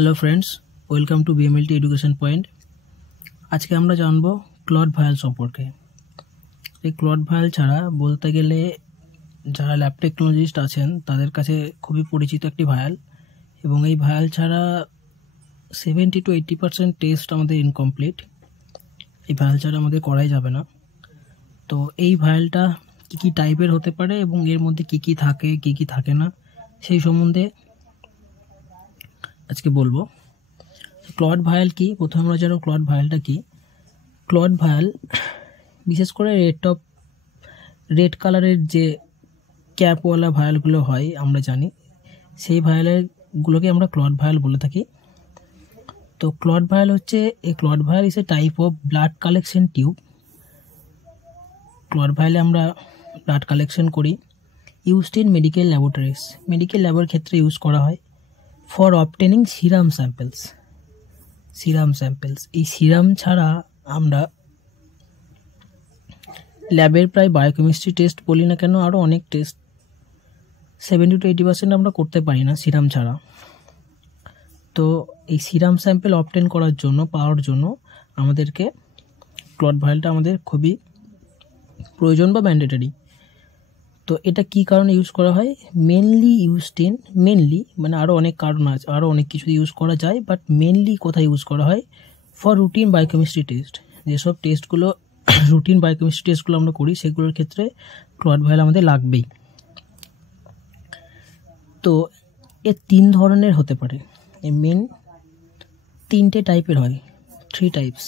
Hello friends, welcome to BMLT education point. আজকে আমরা জানবো ক্লট ভায়াল সম্পর্কে। এই ক্লট ভায়াল ছাড়া বলতে গেলে যারা ল্যাব টেকনোলজিস্ট আছেন তাদের কাছে খুবই পরিচিত একটি ভায়াল, এবং এই ভায়াল ছাড়া 70 to 80% টেস্ট আমাদের ইনকমপ্লিট। এই ভায়াল ছাড়া আমাদের করাই যাবে না। তো এই ভায়ালটা কী কী টাইপের হতে পারে এবং এর মধ্যে কী কী থাকে কী কী থাকে না সেই সম্বন্ধে আজকে বলবো। ক্লট ভায়াল কি, প্রথমে আমরা জানো ক্লট ভায়ালটা কি। ক্লট ভায়াল বিশেষ করে রেড কালারের যে ক্যাপওয়ালা ভায়ালগুলো হয় আমরা জানি, সেই ভায়ালগুলোকে আমরা ক্লট ভায়াল বলে থাকি। তো ক্লট ভায়াল হচ্ছে, এই clot vial is a type of blood collection tube. Clot ভায়ালে আমরা ব্লাড কালেকশন করি, used in medical laboratories, medical ল্যাবের ক্ষেত্রে ইউজ করা হয় ফর অবটেনিং সিরাম স্যাম্পলস। এই সিরাম ছাড়া আমরা ল্যাবের প্রায় বায়োকেমিস্ট্রি টেস্ট বলি না কেন, আরও অনেক টেস্ট 70 to 80% আমরা করতে পারি না সিরাম ছাড়া। তো এই সিরাম স্যাম্পল অবটেন পাওয়ার জন্য আমাদেরকে ক্লট ভায়ালটা আমাদের খুবই প্রয়োজন বা ম্যান্ডেটরি। তো এটা কি কারণে ইউজ করা হয়? মেনলি মানে আরও অনেক কারণ আছে, আরও অনেক কিছু ইউজ করা যায়, বাট মেনলি কোথায় ইউজ করা হয়? For routine biochemistry test. যেসব টেস্টগুলো রুটিন বায়োকেমিস্ট্রি টেস্টগুলো আমরা করি সেগুলোর ক্ষেত্রে ক্লট ভায়াল আমাদের লাগবেই। তো এর 3 ধরনের হতে পারে, এই মেন 3টে টাইপের হয়, 3 টাইপস।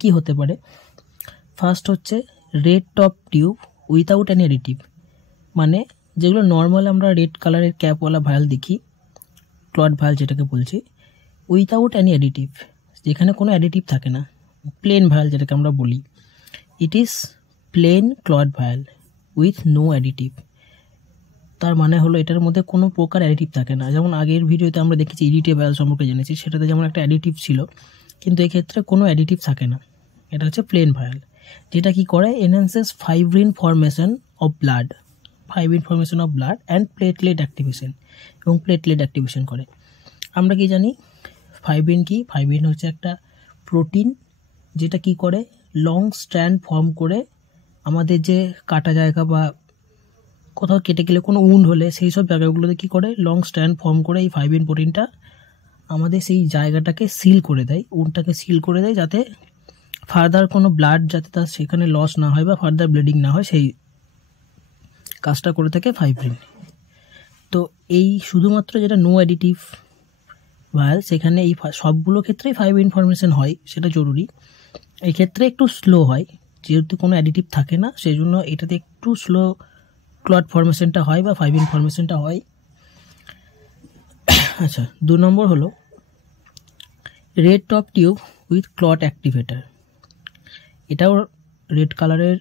কি হতে পারে? ফার্স্ট হচ্ছে red top tube without an additive, মানে যেগুলো নর্মাল আমরা রেড কালারের ক্যাপওয়ালা ভায়াল দেখি, ক্লট ভায়াল যেটাকে বলছি, উইথাউট অ্যানি অ্যাডিটিভ, যেখানে কোনো অ্যাডিটিভ থাকে না, প্লেন ভায়াল যেটাকে আমরা বলি। It is plain clot vial with no additive. তার মানে হলো এটার মধ্যে কোনো প্রকার অ্যাডিটিভ থাকে না। যেমন আগের ভিডিওতে আমরা দেখেছি ইডিটি ভায়াল সম্পর্কে জেনেছি, সেটাতে যেমন একটা অ্যাডিটিভ ছিল, কিন্তু এক্ষেত্রে কোনো অ্যাডিটিভ থাকে না। এটা হচ্ছে প্লেন ভায়াল, যেটা কি করে? Enhances fibrin formation of blood and platelet activation, এবং প্লেটলেট অ্যাক্টিভেশন করে। আমরা কি জানি ফাইব্রিন কি? ফাইব্রিন হচ্ছে একটা প্রোটিন যেটা কি করে? লং স্ট্র্যান্ড ফর্ম করে আমাদের যে কাটা জায়গা বা কোথাও কেটে গেলে কোনো উন্ড হলে সেই সব জায়গাগুলোতে কি করে? লং স্ট্র্যান্ড ফর্ম করে এই ফাইব্রিন প্রোটিনটা আমাদের সেই জায়গাটাকে সিল করে দেয়, উন্ডটাকে সিল করে দেয়, যাতে ফার্দার কোনো ব্লাড যাতে তার সেখানে লস না হয় বা ফার্দার ব্লিডিং না হয়, সেই কাজটা করে থাকে ফাইব্রিন। তো এই শুধুমাত্র যেটা নো অ্যাডিটিভ ভায়াল, সেখানে এই সবগুলো ক্ষেত্রেই ফাইব্রিন ফর্মেশন হয়, সেটা জরুরি। এই ক্ষেত্রে একটু স্লো হয়, যেহেতু কোনো অ্যাডিটিভ থাকে না, সেই জন্য এটাতে একটু স্লো ক্লট ফর্মেশনটা হয় বা ফাইব্রিন ফর্মেশনটা হয়। আচ্ছা, 2 নম্বর হলো red top tube with clot activator. এটাও রেড কালারের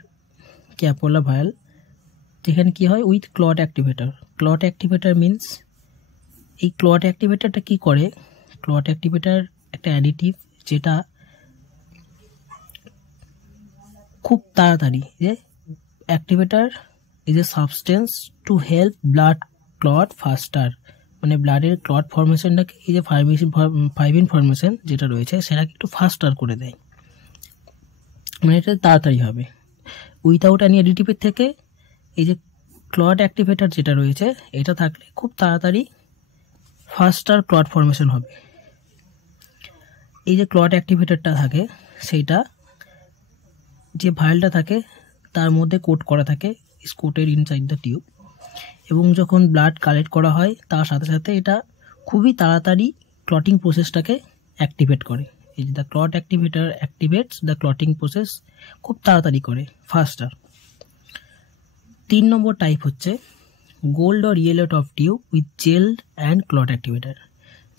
ক্যাপওয়ালা ভায়াল, যেখানে কি হয়? With clot activator. Clot activator means, এই ক্লট অ্যাক্টিভেটারটা কি করে? ক্লট অ্যাক্টিভেটার একটা অ্যাডিটিভ যেটা খুব তাড়াতাড়ি, যে activator is a substance to help blood clot faster, মানে ব্লাডের ক্লট ফর্মেশনটাকে, এই যে ফাইব্রিন ফর্মেশন যেটা রয়েছে সেটাকে একটু ফাস্টার করে দেয়, মানে এটা তাড়াতাড়ি হবে। উইথাউট অ্যানি অ্যাডিটিভের থেকে এই যে ক্লট অ্যাক্টিভেটার যেটা রয়েছে এটা থাকলে খুব তাড়াতাড়ি ফাস্টার ক্লট ফর্মেশন হবে। এই যে ক্লট অ্যাক্টিভেটারটা থাকে, সেইটা যে ভায়ালটা থাকে তার মধ্যে কোট করা থাকে, is coated inside the tube, এবং যখন ব্লাড কালেক্ট করা হয় তার সাথে সাথে এটা খুবই তাড়াতাড়ি ক্লটিং প্রসেসটাকে অ্যাক্টিভেট করে। এই যে the clot activator activates the clotting process, খুব তাড়াতাড়ি করে, ফাস্টার। 3 নম্বর টাইপ হচ্ছে gold or yellow top tube with gel and clot activator,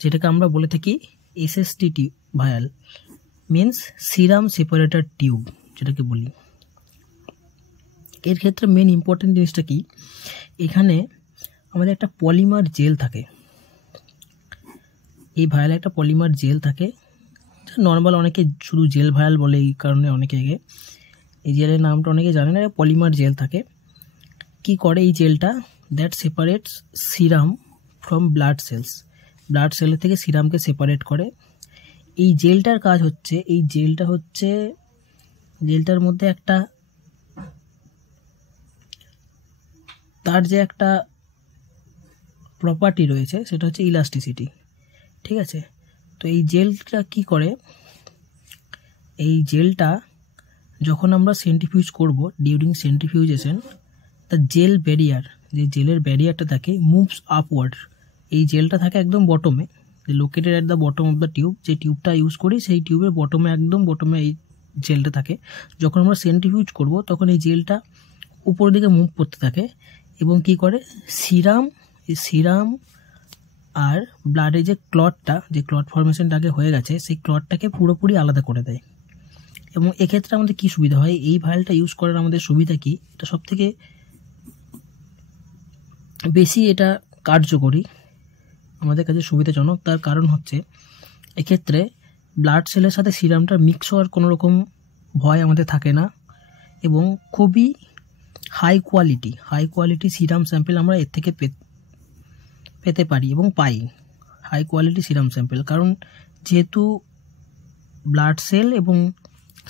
যেটাকে আমরা বলে থাকি SST tube vial, means serum separator tube যেটাকে বলি। এর ক্ষেত্রে মেন ইম্পর্টেন্ট জিনিসটা কি? এখানে আমাদের একটা পলিমার জেল থাকে, এই ভায়ালে একটা পলিমার জেল থাকে। নর্মাল অনেকে শুধু জেল ভায়াল বলে, এই কারণে অনেকে এই জেলের নামটা অনেকে জানে না, পলিমার জেল থাকে। কি করে এই জেলটা? That separates serum from blood cells, blood সেলের থেকে সিরামকে সেপারেট করে। এই জেলটার কাজ হচ্ছে, এই জেলটার মধ্যে একটা তার যে একটা প্রপার্টি রয়েছে সেটা হচ্ছে ইলাস্টিসিটি, ঠিক আছে। তো এই জেলটা কি করে, এই জেলটা যখন আমরা সেন্ট্রিফিউজ করব, ডিউরিং সেন্ট্রিফিউজেশন দ্য জেল ব্যারিয়ার, যে জেলের ব্যারিয়ারটা থাকে মুভস আপওয়ার্ড। এই জেলটা থাকে একদম বটমে, located at the bottom of the tube. যে টিউবটা ইউজ করি সেই টিউবের বটমে, একদম বটমে এই জেলটা থাকে। যখন আমরা সেন্ট্রিফিউজ করব তখন এই জেলটা উপরের দিকে মুভ করতে থাকে এবং কি করে, সিরাম আর ব্লাডে যে ক্লটটা, যে ক্লট ফর্মেশনটা আগে হয়ে গেছে সেই ক্লটটাকে পুরোপুরি আলাদা করে দেয়। এবং এক্ষেত্রে আমাদের কি সুবিধা হয়, এই ভায়ালটা ইউজ করার আমাদের সুবিধা কি, এটা সব থেকে বেশি এটা কার্যকরী, আমাদের কাছে সুবিধাজনক। তার কারণ হচ্ছে এক্ষেত্রে ব্লাড সেলের সাথে সিরামটা মিক্স হওয়ার কোনো রকম ভয় আমাদের থাকে না এবং খুবই হাই কোয়ালিটি সিরাম স্যাম্পেল আমরা এর থেকে পেতে পারি এবং পাই, হাই কোয়ালিটি সিরাম স্যাম্পেল। কারণ যেহেতু ব্লাড সেল এবং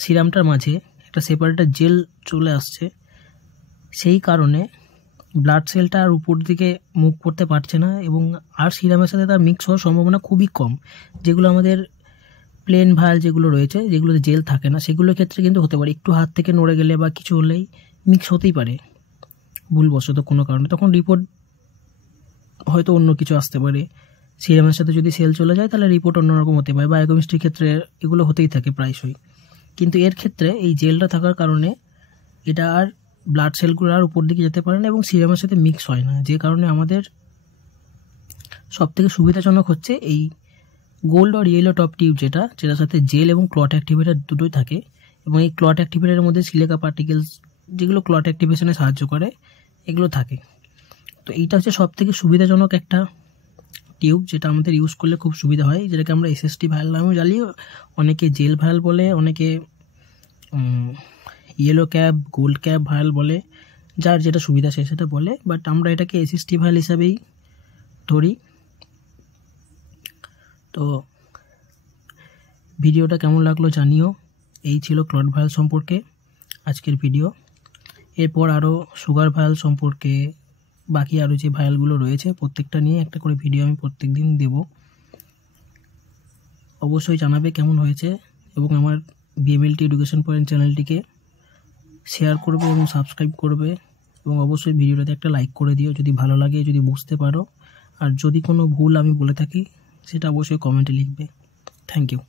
সিরামটার মাঝে একটা সেপারেটেড জেল চলে আসছে, সেই কারণে ব্লাড সেলটা আর উপর দিকে মুভ করতে পারছে না এবং আর সিরামের সাথে তার মিক্স হওয়ার সম্ভাবনা খুবই কম। যেগুলো আমাদের প্লেন ভায়াল যেগুলো রয়েছে, যেগুলোতে জেল থাকে না, সেগুলোর ক্ষেত্রে কিন্তু হতে পারে, একটু হাত থেকে নড়ে গেলে বা কিছু হলেই মিক্স হতেই পারে ভুলবশত কোনো কারণে, তখন রিপোর্ট হয়তো অন্য কিছু আসতে পারে। সিরামের সাথে যদি সেল চলে যায় তাহলে রিপোর্ট অন্যরকম হতে পারে, বায়োকেমিস্ট্রির ক্ষেত্রে এগুলো হতেই থাকে প্রায়শই। কিন্তু এর ক্ষেত্রে এই জেলটা থাকার কারণে এটা আর ব্লাড সেলগুলো আর উপর দিকে যেতে পারে না এবং সিরামের সাথে মিক্স হয় না, যে কারণে আমাদের সবথেকে সুবিধাজনক হচ্ছে এই গোল্ড আর ইয়েলো টপ টিউব, যেটার সাথে জেল এবং ক্লট অ্যাক্টিভেটার দুটোই থাকে। এবং এই ক্লট অ্যাক্টিভেটারের মধ্যে সিলিকা পার্টিকেলস, যেগুলো ক্লট অ্যাক্টিভেশনে সাহায্য করে, এগুলো থাকে। তো এইটা হচ্ছে সবথেকে সুবিধাজনক একটা টিউব, যেটা আমাদের ইউজ করলে খুব সুবিধা হয়, যেটাকে আমরা এসএসটি ভায়াল নামেও জানি, অনেকে জেল ভায়াল বলে, অনেকে ইয়েলো ক্যাপ, গোল্ড ক্যাপ ভায়াল বলে, যার যেটা সুবিধা সে সেটা বলে, বাট আমরা এটাকে এসএসটি ভায়াল হিসাবেই ধরি। তো ভিডিওটা কেমন লাগলো জানিও। এই ছিল ক্লট ভায়াল সম্পর্কে আজকের ভিডিও। এরপর আরও সুগার ভায়াল সম্পর্কে, বাকি আরও যে ভায়ালগুলো রয়েছে প্রত্যেকটা নিয়ে একটা করে ভিডিও আমি প্রত্যেক দিন দেব। অবশ্যই জানাবে কেমন হয়েছে এবং আমার বিএমএলটি এডুকেশন পয়েন্ট চ্যানেলটিকে শেয়ার করবে এবং সাবস্ক্রাইব করবে এবং অবশ্যই ভিডিওটাতে একটা লাইক করে দিও যদি ভালো লাগে, যদি বুঝতে পারো। আর যদি কোনো ভুল আমি বলে থাকি সেটা অবশ্যই কমেন্টে লিখবে। Thank you.